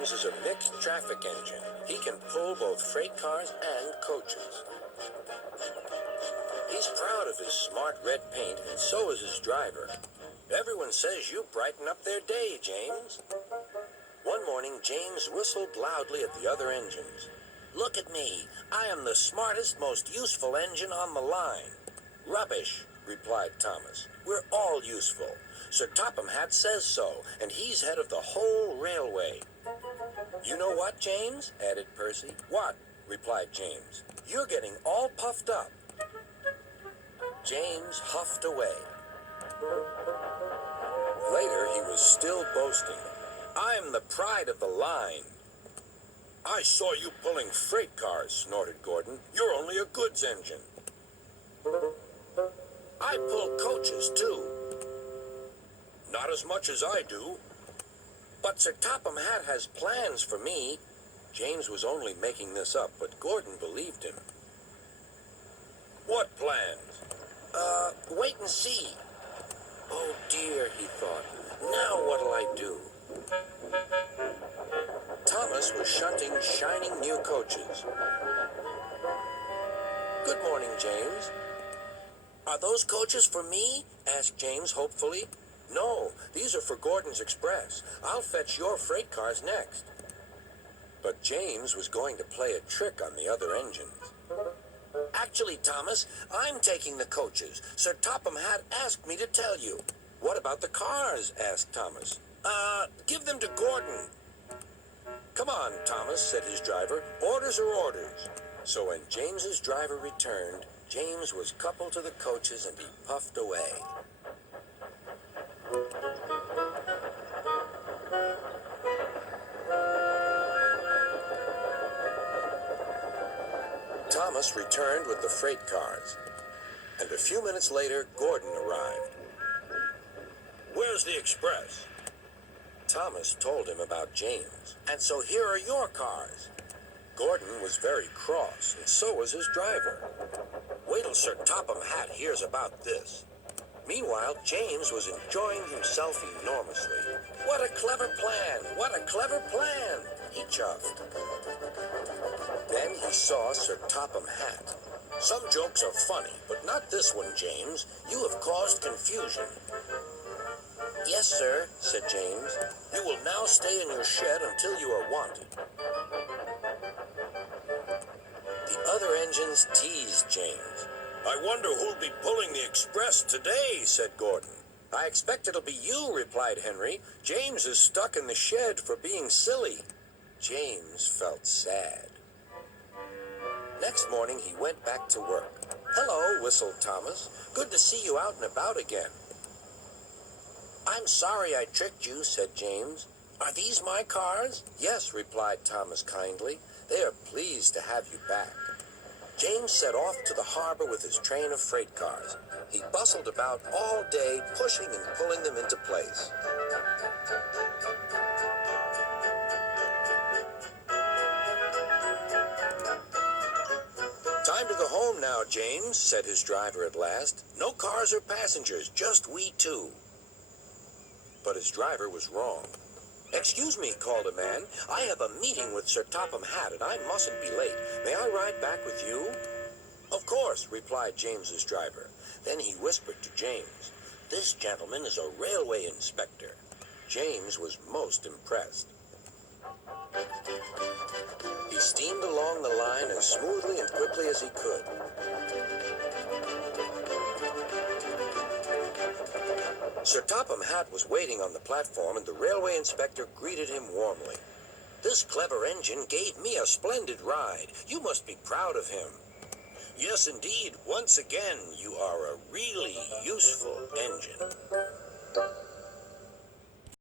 James is a mixed traffic engine. He can pull both freight cars and coaches. He's proud of his smart red paint, and so is his driver. Everyone says you brighten up their day, James. One morning, James whistled loudly at the other engines. Look at me. I am the smartest, most useful engine on the line. Rubbish, replied Thomas. We're all useful. Sir Topham Hatt says so, and he's head of the whole railway. You know what, James? Added Percy. What? Replied James. You're getting all puffed up. James huffed away. Later, he was still boasting. I'm the pride of the line. I saw you pulling freight cars, snorted Gordon. You're only a goods engine. I pull coaches, too. Not as much as I do. But Sir Topham Hatt has plans for me. James was only making this up, but Gordon believed him. What plans? Wait and see. Oh dear, he thought. Now what'll I do? Thomas was shunting shining new coaches. Good morning, James. Are those coaches for me? Asked James hopefully. No, these are for Gordon's Express. I'll fetch your freight cars next. But James was going to play a trick on the other engines. Actually, Thomas, I'm taking the coaches. Sir Topham Hatt asked me to tell you. What about the cars? Asked Thomas. Give them to Gordon. Come on, Thomas, said his driver. Orders are orders. So when James's driver returned, James was coupled to the coaches and he puffed away. Thomas returned with the freight cars, and a few minutes later, Gordon arrived. Where's the express? Thomas told him about James, and so here are your cars. Gordon was very cross, and so was his driver. Wait till Sir Topham Hatt hears about this. Meanwhile, James was enjoying himself enormously. What a clever plan! What a clever plan! He chuffed. Then he saw Sir Topham Hatt. Some jokes are funny, but not this one, James. You have caused confusion. Yes, sir, said James. You will now stay in your shed until you are wanted. The other engines teased James. I wonder who'll be pulling the express today, said Gordon. I expect it'll be you, replied Henry. James is stuck in the shed for being silly. James felt sad. Next morning, he went back to work. Hello, whistled Thomas. Good to see you out and about again. I'm sorry I tricked you, said James. Are these my cars? Yes, replied Thomas kindly. They are pleased to have you back. James set off to the harbor with his train of freight cars. He bustled about all day, pushing and pulling them into place. Time to go home now, James, said his driver at last. No cars or passengers, just we two. But his driver was wrong. Excuse me, called a man. I have a meeting with Sir Topham Hatt, and I mustn't be late. May I ride back with you? Of course, replied James's driver. Then he whispered to James, This gentleman is a railway inspector. James was most impressed. He steamed along the line as smoothly and quickly as he could. Sir Topham Hatt was waiting on the platform, and the railway inspector greeted him warmly. This clever engine gave me a splendid ride. You must be proud of him. Yes, indeed. Once again, you are a really useful engine.